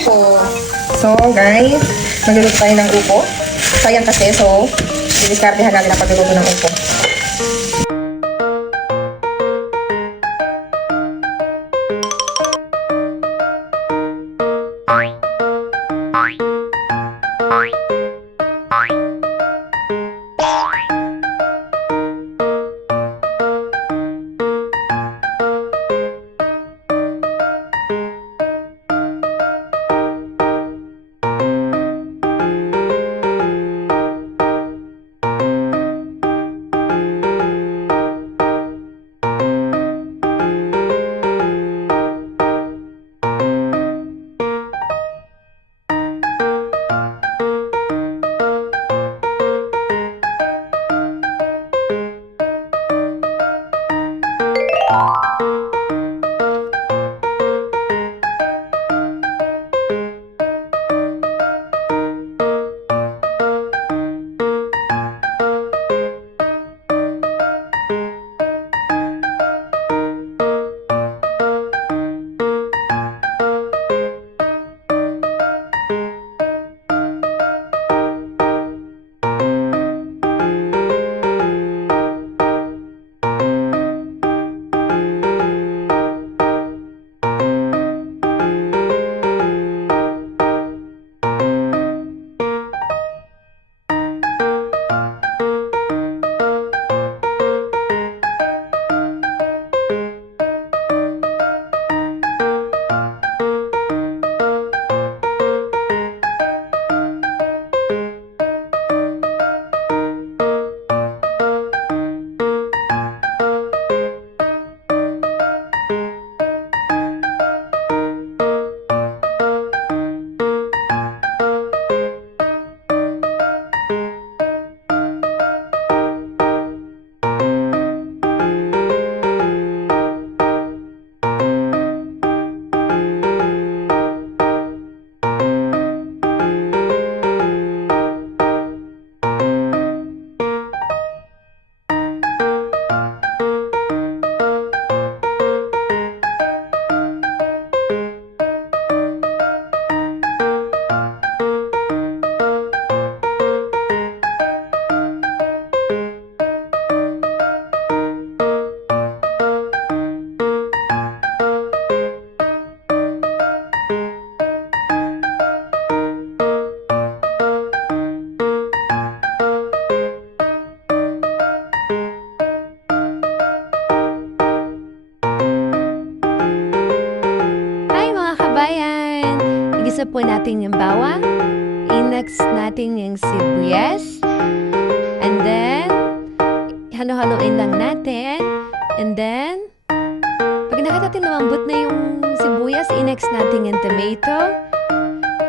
upo. So, guys, magluluto tayo ng upo. Sayang kasi, so, didiskartehan natin ang pagluluto ng upo. Igisa po natin yung bawang. I-next natin yung sibuyas. And then, halo-haloin lang natin. And then, pag natin lumambot na yung sibuyas, i-next natin yung tomato.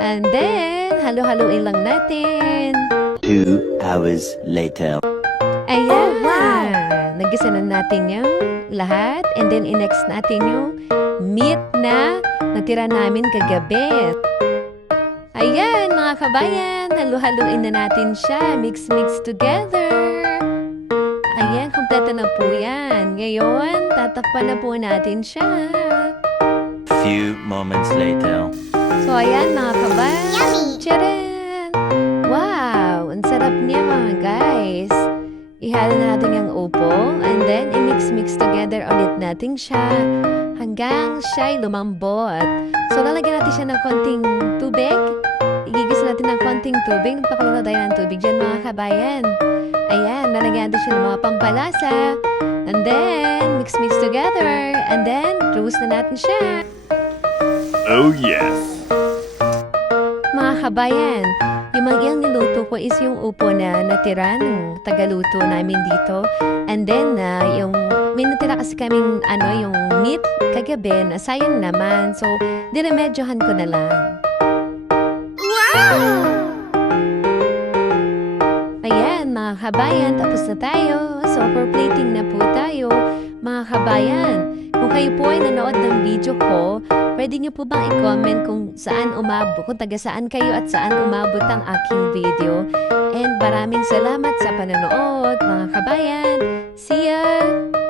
And then, halo-haloin lang natin. 2 hours later. Ayan. Wow! Nagisa na natin yung lahat. And then, i-next natin yung meat na natira namin kagabi. Ayan, mga kabayan. Halo-haluin na natin siya. Mix together. Ayan, kompleto na po yan. Ngayon, tatakpan na po natin siya. Few moments later. So, ayan, mga kabayan. Tcharan! Wow! Ang sarap niya, mga guys. Ihalo na natin yung upo. And then, i-mix together ulit natin siya hanggang siya'y lumambot. So, lalagyan natin siya ng konting tubig. Igigisa natin ng konting tubig. Nagpakulo na tayo ng tubig dyan, mga kabayan. Ayan, lalagyan natin siya ng mga pampalasa. And then, mix together. And then, roast na natin siya. Oh yes! Mga kabayan, yung mga iyang niluto ko is yung upo na natira ng tagaluto namin dito. And then, yung may natira kasi kaming yung meat kagabi na sayang naman. So, diremedyohan ko na lang. Wow! Ayan, mga kabayan, tapos na tayo. So, for plating na po tayo. Mga kabayan, kung kayo po ay nanood ng video ko, pwede niyo po bang i-comment kung saan umabot, kung taga saan kayo at saan umabot ang aking video. And maraming salamat sa panonood, mga kabayan. See ya!